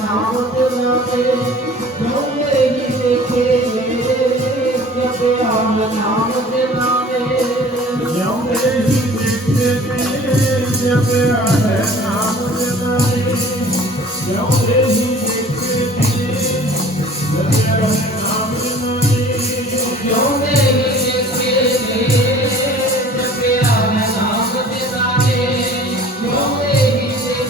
नाम जपे जोगे ही देखे जपया नाम जपे जोगे ही देखे जपया नाम जपे जोगे ही देखे जपया नाम जपे जोगे ही देखे जपया नाम जपे जोगे ही देखे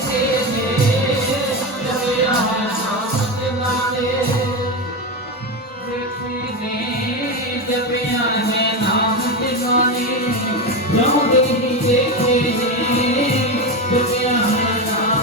जपया नाम जपे जपया नाम जपे जोगे ही देखे जपया नाम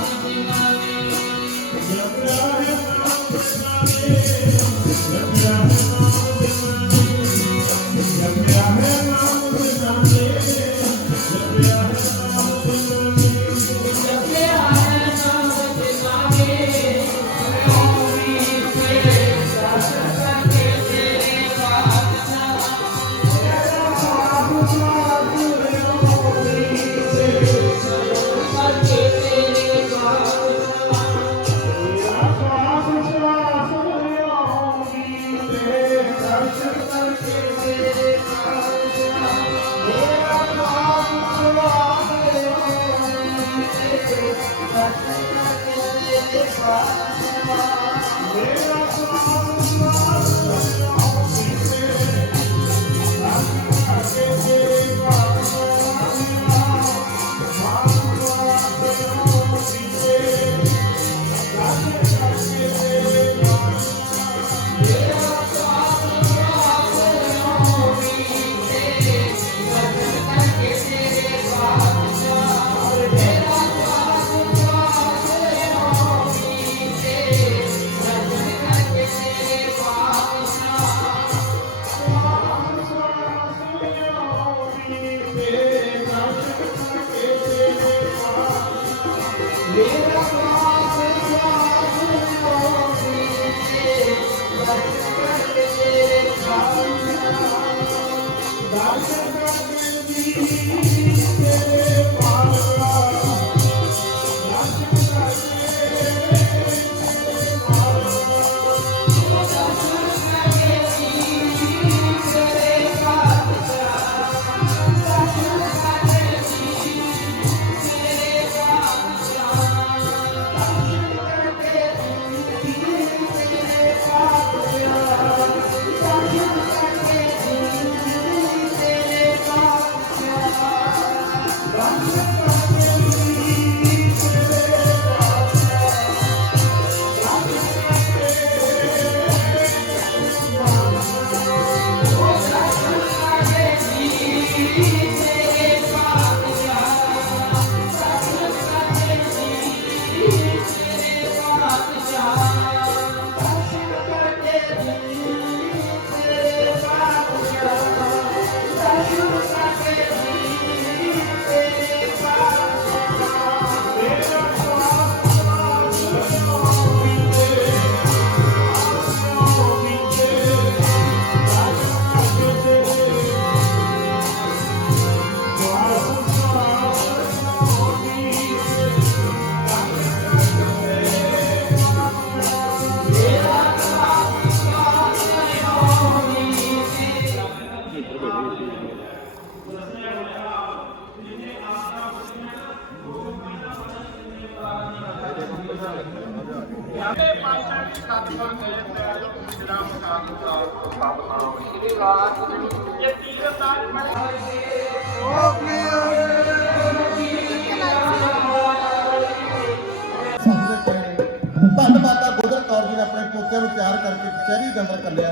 ਧੰਨਵਾਦਾ ਗੁਜਰ ਕੌਰ ਜੀ ਨੇ ਆਪਣੇ ਪੋਤਿਆਂ ਨੂੰ ਤਿਆਰ ਕਰਕੇ ਕਚਹਿਰੀ ਦੇ ਅੰਦਰ ਕੱਲਿਆ।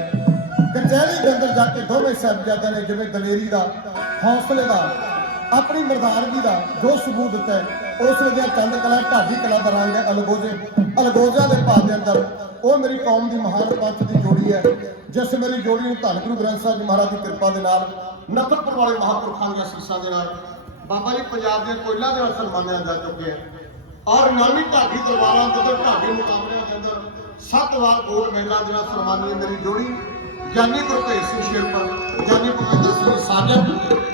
ਕਚਹਿਰੀ ਦੇ ਅੰਦਰ ਜਾ ਕੇ ਦੋਵੇਂ ਸਾਹਿਬਜ਼ਾਦਿਆਂ ਨੇ ਜਿਵੇਂ ਦਲੇਰੀ ਦਾ, ਹੌਸਲੇ ਦਾ, ਆਪਣੀ ਮਰਦਾਨਗੀ ਦਾ ਜੋ ਸਬੂਤ ਦਿੱਤਾ ਉਸ ਵੇਲੇ ਚੰਦ ਕਲਾ ਢਾਡੀ ਕਲਾ ਦਾ ਰੰਗ ਹੈ ਅਲਗੋਜ਼ਾ ਦੇ ਭਾਅ ਦੇ ਅੰਦਰ ਉਹ ਮੇਰੀ ਕੌਮ ਦੀ ਮਹਾਨ ਪੰਥ ਦੀ ਜੋੜੀ ਹੈ ਜਿਸ ਮੇਰੀ ਜੋੜੀ ਨੂੰ ਧੰਨ ਗੁਰੂ ਗ੍ਰੰਥ ਸਾਹਿਬ ਜੀ ਮਹਾਰਾਜ ਦੀ ਕਿਰਪਾ ਦੇ ਨਾਲ ਨਫ਼ਰਤਪੁਰ ਵਾਲੇ ਮਹਾਂਪੁਰਖਾਂ ਦੀਆਂ ਅਸੀਸਾਂ ਦੇ ਨਾਲ ਬਾਬਾ ਜੀ ਪੰਜਾਬ ਦੀਆਂ ਕੋਇਲਾਂ ਦੇ ਨਾਲ ਸਨਮਾਨਿਆ ਜਾ ਚੁੱਕੇ ਹੈ। ਔਰ ਨਾਮੀ ਢਾਡੀ ਦਰਬਾਰਾਂ ਦੇ ਢਾਡੀ ਮੁਕਾਬਲਿਆਂ ਦੇ ਅੰਦਰ 7 ਵਾਰ ਗੋਲਡ ਮੈਡਲਾਂ ਦੇ ਨਾਲ ਸਨਮਾਨੀ ਮੇਰੀ ਜੋੜੀ ਗਿਆਨੀ ਗੁਰਭੇਜ ਸਿੰਘ ਸ਼ੇਰਪੁਰ, ਗਿਆਨੀ ਭੁਪਿੰਦਰ ਸਿੰਘ ਸਾਜਨ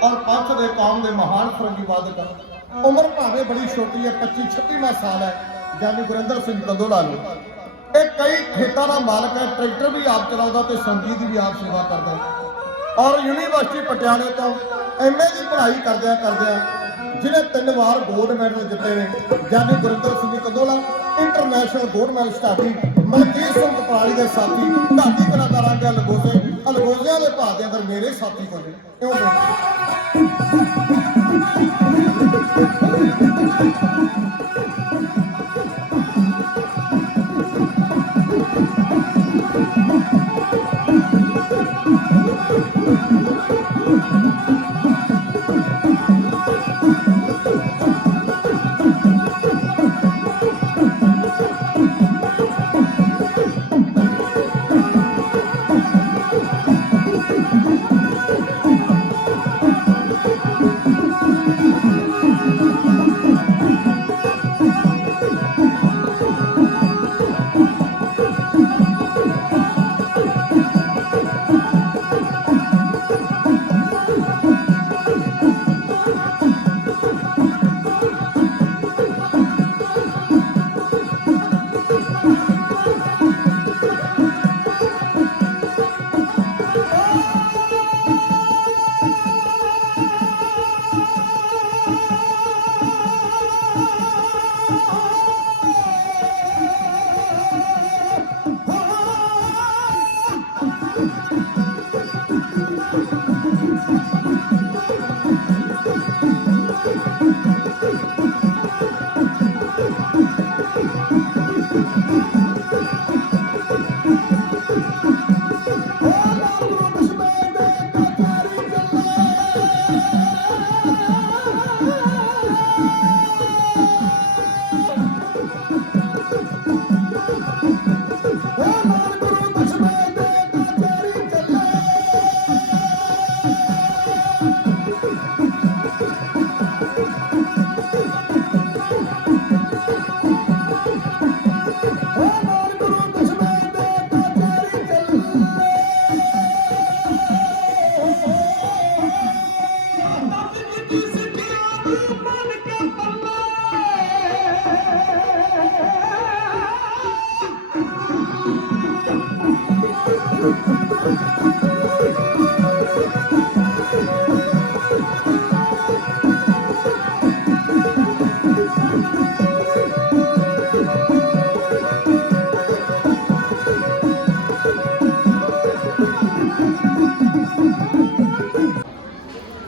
ਔਰ ਪੰਥ ਦੇ ਕੌਮ ਦੇ ਮਹਾਨ ਫਰੰਗੀ ਵਾਦਕ। ਉਮਰ ਭਾਵੇਂ ਬੜੀ ਛੋਟੀ ਹੈ, 25-26ਵਾਂ ਸਾਲ ਹੈ, ਗਿਆਨੀ ਗੁਰਿੰਦਰ ਸਿੰਘ ਕੰਦੋਲਾ ਨੂੰ ਇਹ ਕਈ ਖੇਤਾਂ ਦਾ ਮਾਲਕ ਹੈ, ਟਰੈਕਟਰ ਵੀ ਆਪ ਚਲਾਉਂਦਾ ਤੇ ਸੰਗੀ ਦੀ ਵੀ ਆਪ ਸੇਵਾ ਕਰਦਾ ਹੈ। ਔਰ ਯੂਨੀਵਰਸਿਟੀ ਪਟਿਆਲੇ ਤੋਂ ਐਮਏ ਦੀ ਪੜ੍ਹਾਈ ਕਰਦਿਆਂ ਜਿਹਨੇ 3 ਵਾਰ ਗੋਲਡ ਮੈਡਲ ਜਿੱਤੇ ਨੇ, Giani Gurinder Singh Kandola international gold medal ਸਟਾਡੀ, ਮਲਕੀਤ ਸਿੰਘ ਕਪਾਲੀ ਦੇ ਸਾਥੀ, ਢਾਡੀ ਕਲਾਕਾਰਾਂ ਦੇ ਅਲਗੋਜ਼ਿਆਂ ਦੇ ਭਾਅ ਦੇ ਅੰਦਰ ਮੇਰੇ ਸਾਥੀ ਹੋਏ ਇਉਂ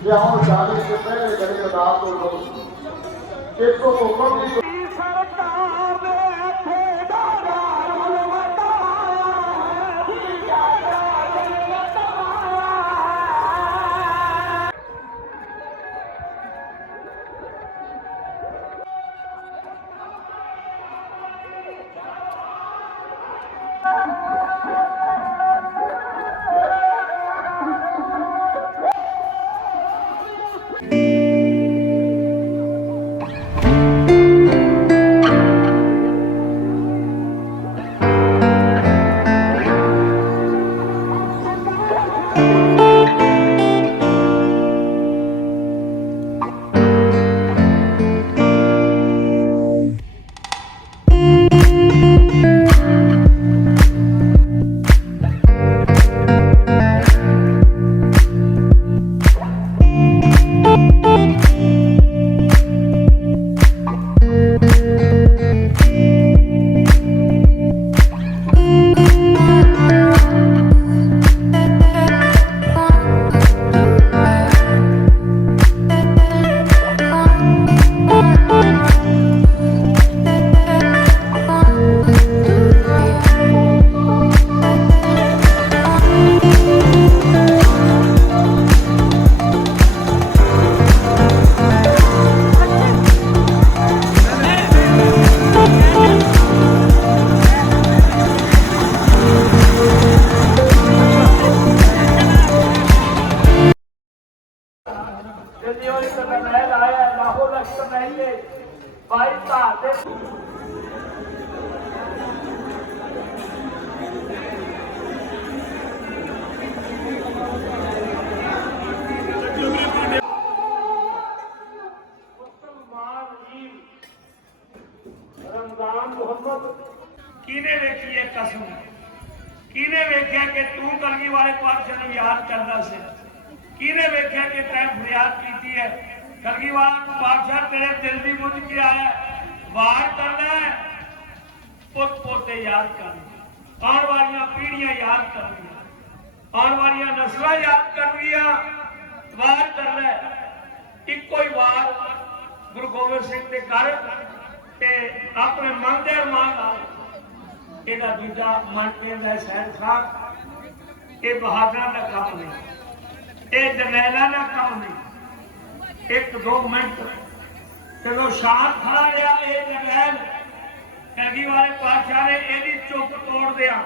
ਲਿਆਓ ਜਾਣੇ ਤੋਂ ਪਹਿਲੇ ਜਿਹੜੇ ਅਦਾਲਤ ਤੋਂ ਲੋਕ ਕਿਸੋ ਤੋਂ ਮੰਗੀ ਸਰਕਾਰ ਦੇ ਠੇਦਾਰਾਂ ਨੂੰ ਮਤਾਇਆ ਕੀ ਜਾਇਆ किने वेखी है कसम, किने वेख्या कि तू कलगी वाले पातशाह नूं याद करदा सी, किने वेख्या कि तैं फरियाद की है कलगी वाला पातशाह तेरे दिल की बुझ के आया, वार करना है, पुत पोते याद कर, आने वाली पीढ़ियां याद कर, आने वाली नस्ल याद कर, वार करना इको ही वार गुरु गोबिंद सिंह के घर ते अपने मन के अरमान एदा दूजा मन के सैर खान ये बहादुर का काम नहीं, ये जरनैलों का काम नहीं। एक दो मिनट चलो शांत खड़ा रहा, ये जरनैल कलगी वाले पातशाह ने यदी चुप तोड़ दिया,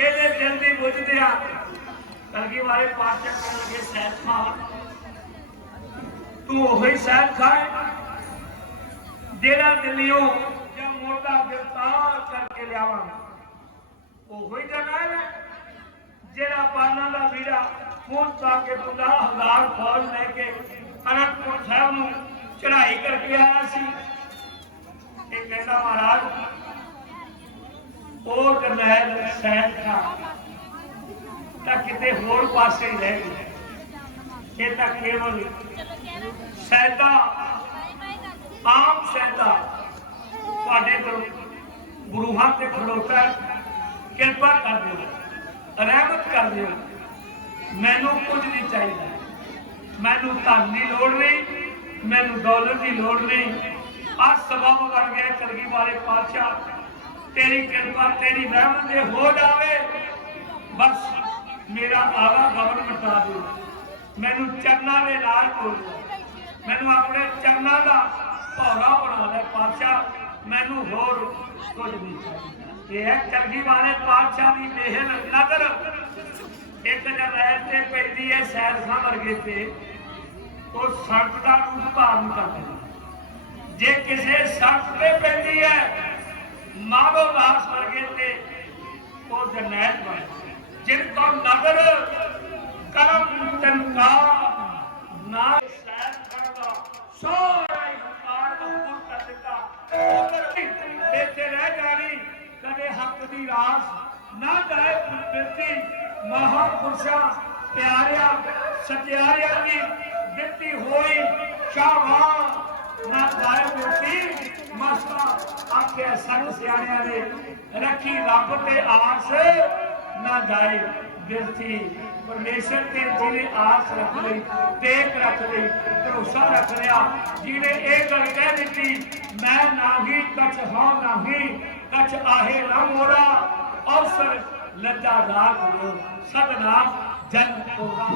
ये दिल की बुझ दिया। कलगी वाले पातशाह कहने लगे सैर खान तू वही सैर खाए जेड़ा दिल्लियों जब मोटा गिरफ्तार करके लियावा, वही जरनैल है जेड़ा पाना का वीरा खून पा के 50,000 फौज लेके अनंतपुर साहब नूं चढ़ाई करके आया सी। ये कहता महाराज वो जरनैल सैर खान तां किते होर पासे ही रह गए, ये तां केवल सैदा आम सैदा तुहाडे कोल गुरुहां ते खड़ोता कृपा कर दिओ, रहमत कर दिओ, मैनू कुछ नहीं चाहिए, मैनू धन की लोड़ नहीं, मैनू दौलत की लोड़ नहीं। आज सबब बन गया कलगी वाले पातशाह, तेरी कृपा तेरी रहमत जे हो जाए, बस मेरा आला गवन मिटा दो, मैनू चरना के नाल जोड़ दो, मैनू अपने चरना का भौरा बना दे पातशाह, मैनू होर कुछ नहीं चाहिए। ये है कलगी वाले पातशाह की मेहर नजर एक जरनैल से पैदी है सैर खां वर्गे से, तो संत का रूप धारण करते हैं। जे किसी संत पे पैदी है माधो दास वर्गे से, तो जरनैल बन जिनको नजर करम चंका ना सैर करदा सारा ही हकार दूर कर दिता, इत्थे रह जानी कदे हक दी रास ना जाए बिरती महापुरुषा प्यारिया सत्यारिया की बिरती होई शाबाश ना जाए बिरती मस्ता आखे संत सियाणिया ने रखी रब ते आस ना जाए बिरती। परमेश्वर के जिन्हें आस रख ली, टेक रख ली, भरोसा रख लिया, जिन्हें एक गल कह दी मैं नाही कछ हाँ नाही कछ आहे न मोरा, अवसर लज्जा राग हो सदनाम जन होगा।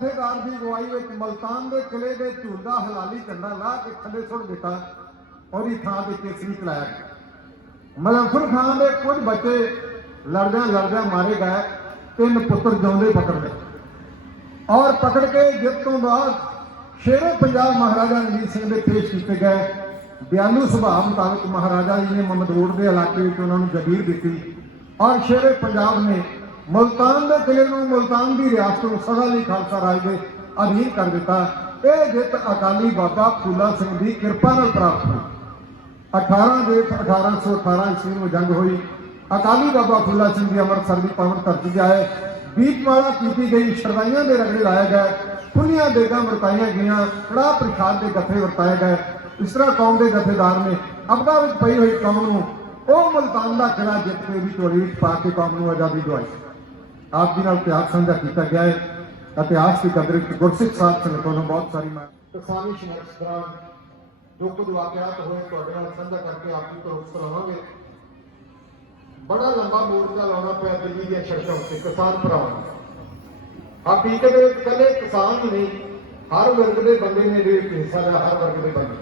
ਜਥੇਦਾਰ ਦੀ ਅਗਵਾਈ ਵਿੱਚ ਮਲਤਾਨ ਦੇ ਕਿਲੇ ਦੇ ਝੂਲਦਾ ਹਲਾਲੀ ਝੰਡਾ ਲਾ ਕੇ ਥੱਲੇ ਸੁੱਟ ਦਿੱਤਾ। ਉਹਦੀ ਥਾਂ ਤੇ ਕੇਸਰੀ ਚਲਾਇਆ ਗਿਆ। ਮਲੰਫਰ ਖਾਨ ਦੇ ਕੁਝ ਬੱਚੇ ਲੜਦਿਆਂ ਮਾਰੇ ਗਏ। 3 ਪੁੱਤਰ ਜਿਉਂਦੇ ਪਕੜ ਲਏ ਔਰ ਪਕੜ ਕੇ ਜਿੱਤ ਤੋਂ ਬਾਅਦ ਸ਼ੇਰੇ ਪੰਜਾਬ ਮਹਾਰਾਜਾ ਰਣਜੀਤ ਸਿੰਘ ਦੇ ਪੇਸ਼ ਕੀਤੇ ਗਏ। ਦਿਆਲੂ ਸੁਭਾਅ ਮੁਤਾਬਕ ਮਹਾਰਾਜਾ ਜੀ ਨੇ ਮਮਦੋੜ ਦੇ ਇਲਾਕੇ ਵਿੱਚ ਉਹਨਾਂ ਨੂੰ ਜਗੀਰ ਦਿੱਤੀ ਔਰ ਸ਼ੇਰੇ ਪੰਜਾਬ ਨੇ ਮੁਲਤਾਨ ਦੇ ਕਿਲੇ ਨੂੰ ਮੁਲਤਾਨ ਦੀ ਰਿਆਸਤ ਨੂੰ ਸਦਾ ਲਈ ਖਾਲਸਾ ਰਾਜ ਦੇ ਅਧੀਨ ਕਰ ਦਿੱਤਾ। ਇਹ ਜਿੱਤ ਅਕਾਲੀ ਬਾਬਾ ਫੂਲਾ ਸਿੰਘ ਦੀ ਕਿਰਪਾ ਨਾਲ ਪ੍ਰਾਪਤ ਹੋਈ। 18 ਜੇਠ 1818 ਈਸਵੀ ਨੂੰ ਜੰਗ ਹੋਈ। ਅਕਾਲੀ ਬਾਬਾ ਫੂਲਾ ਸਿੰਘ ਦੀ ਅੰਮ੍ਰਿਤਸਰ ਦੀ ਪਾਵਨ ਧਰਤੀ 'ਤੇ ਆਏ। ਦੀਪਮਾਲਾ ਕੀਤੀ ਗਈ, ਸ਼ਰਦਾਈਆਂ ਦੇ ਰਗੜੇ ਲਾਏ ਗਏ, ਖੁੱਲੀਆਂ ਦੇਗਾਂ ਵਰਤਾਈਆਂ ਗਈਆਂ, ਕੜਾਹ ਪ੍ਰਸ਼ਾਦ ਦੇ ਗੱਫੇ ਵਰਤਾਏ ਗਏ। ਇਸ ਤਰ੍ਹਾਂ ਕੌਮ ਦੇ ਜਥੇਦਾਰ ਨੇ ਆਪਦਾ ਵਿੱਚ ਪਈ ਹੋਈ ਕੌਮ ਨੂੰ ਉਹ ਮੁਲਤਾਨ ਦਾ ਕਿਲਾ ਜਿੱਤ ਕੇ ਵੀ ਝੋਲੀ ਵਿੱਚ ਪਾ ਕੇ ਕੌਮ ਨੂੰ ਆਜ਼ਾਦੀ ਦਿਵਾਈ। ਆਪ ਜੀ ਨਾਲ ਇਤਿਹਾਸ ਸਾਂਝਾ ਕੀਤਾ ਗਿਆ ਹੈ। ਇਤਿਹਾਸ ਦੀ ਕਦਰ ਵਿੱਚ ਗੁਰਸਿੱਖ ਸਾਹਿਬ ਸੰਗਤਾਂ ਨੂੰ ਬਹੁਤ ਸਾਰੀ ਮੈਂ ਕਿਸਾਨੀ ਸੰਘਰਸ਼ ਦੌਰਾਨ ਜੋ ਕੁਝ ਵਾਕਿਆਤ ਹੋਏ ਤੁਹਾਡੇ ਨਾਲ ਸਾਂਝਾ ਕਰਕੇ ਆਪ ਜੀ ਤੋਂ ਰੁਖਸਤ ਲਵਾਂਗੇ। ਬੜਾ ਲੰਬਾ ਮੋਰਚਾ ਲਾਉਣਾ ਪਿਆ ਦਿੱਲੀ ਦੀਆਂ ਸੜਕਾਂ ਉੱਤੇ ਕਿਸਾਨ ਭਰਾਵਾਂ ਨੂੰ। ਹਕੀਕਤ ਵਿੱਚ ਇਕੱਲੇ ਕਿਸਾਨ ਹੀ ਨਹੀਂ, ਹਰ ਵਰਗ ਦੇ ਬੰਦੇ ਨੇ ਇਹਦੇ ਵਿੱਚ ਹਿੱਸਾ ਲਿਆ। ਹਰ ਵਰਗ ਦੇ ਬੰਦੇ,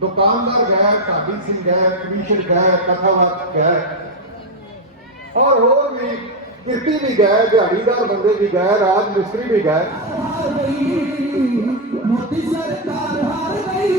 ਦੁਕਾਨਦਾਰ ਗਏ, ਢਾਡੀ ਸਿੰਘ ਗਏ, ਕਮਿਸ਼ਨ ਗਏ, ਕਥਾਵਾਚਕ ਗਏ ਔਰ ਹੋਰ ਵੀ ਕਿਰਤੀ ਵੀ ਗਏ, ਦਿਹਾੜੀਦਾਰ ਬੰਦੇ ਵੀ ਗਏ, ਰਾਜ ਮਿਸਤਰੀ ਵੀ ਗਏ। ਮੋਦੀ ਸਰਕਾਰ ਹਾਰ ਗਈ।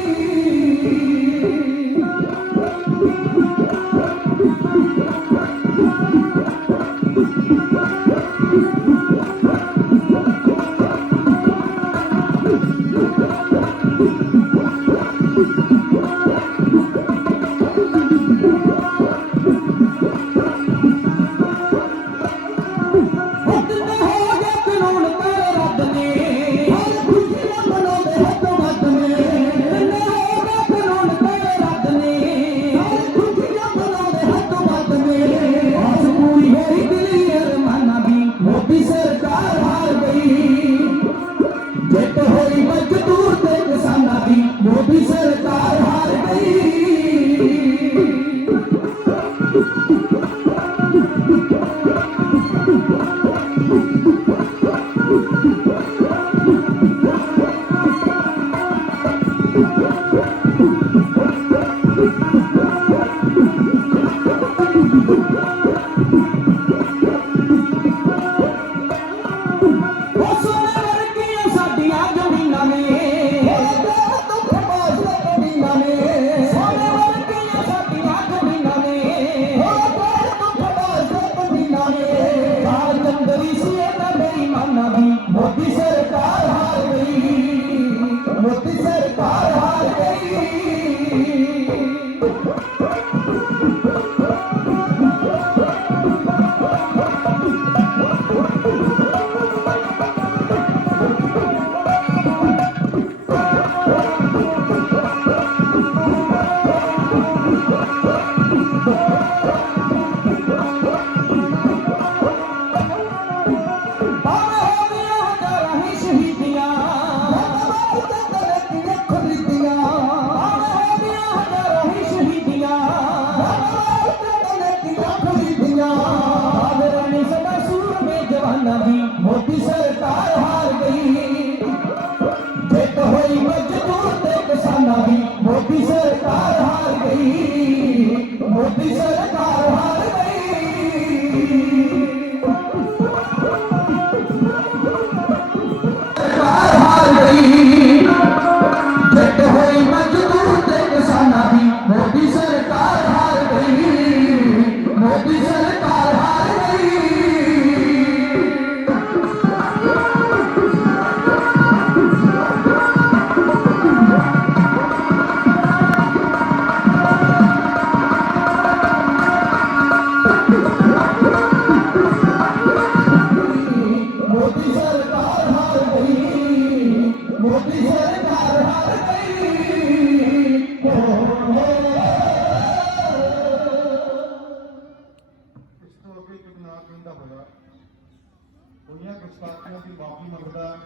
ਸਾਥੀਆਂ ਦੀ ਮਾਫੀ ਮੰਗਦਾ,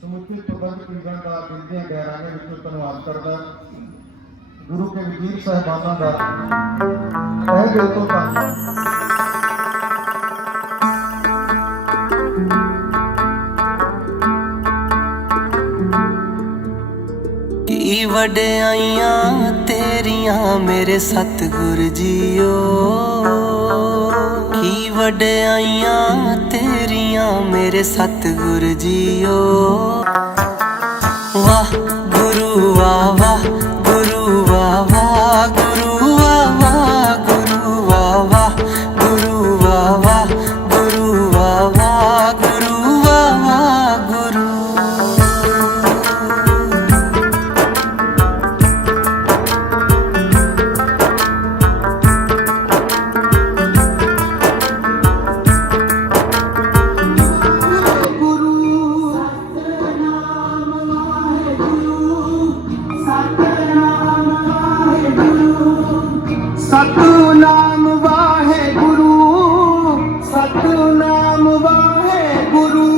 ਸਮੁੱਚੇ ਪ੍ਰਬੰਧ ਪਿੰਡਾਂ ਦਾ ਦਿਲ ਦੀਆਂ ਗਹਿਰਾਈਆਂ ਵਿੱਚੋਂ ਧੰਨਵਾਦ ਕਰਦਾ। ਗੁਰੂ ਕੇ ਵਜ਼ੀਰ ਸਾਹਿਬਾਨਾਂ ਦਾ ਤਹਿ ਦਿਲ ਤੋਂ ਧੰਨਵਾਦ। ਕੀ ਵਡਿਆਈਆਂ ਤੇਰੀਆਂ ਮੇਰੇ ਸਤਿਗੁਰ ਜੀਓ, ਕੀ ਵਡਿਆਈਆਂ ਤੇਰੀਆਂ ਮੇਰੇ ਸਤਿਗੁਰ ਜੀਓ। ਵਾਹ ਗੁਰੂ ਵਾਹ ਵਾਹ ਗੁਰੂ ਵਾਹ ਵਾਹ ਗੁਰੂ ਵਾਹ ਵਾਹ ਗੁਰੂ ਵਾਹ ਵਾਹ ਗੁਰੂ ਵਾਹ ਵਾਹ ਗੁਰੂ ਵਾਹ ਵਾਹ ਗੁਰੂ ਵਾਹ ਵਾਹ ਗੁਰੂ। ਸਤਿਨਾਮ ਵਾਹਿਗੁਰੂ, ਸਤਿਨਾਮ ਵਾਹਿਗੁਰੂ।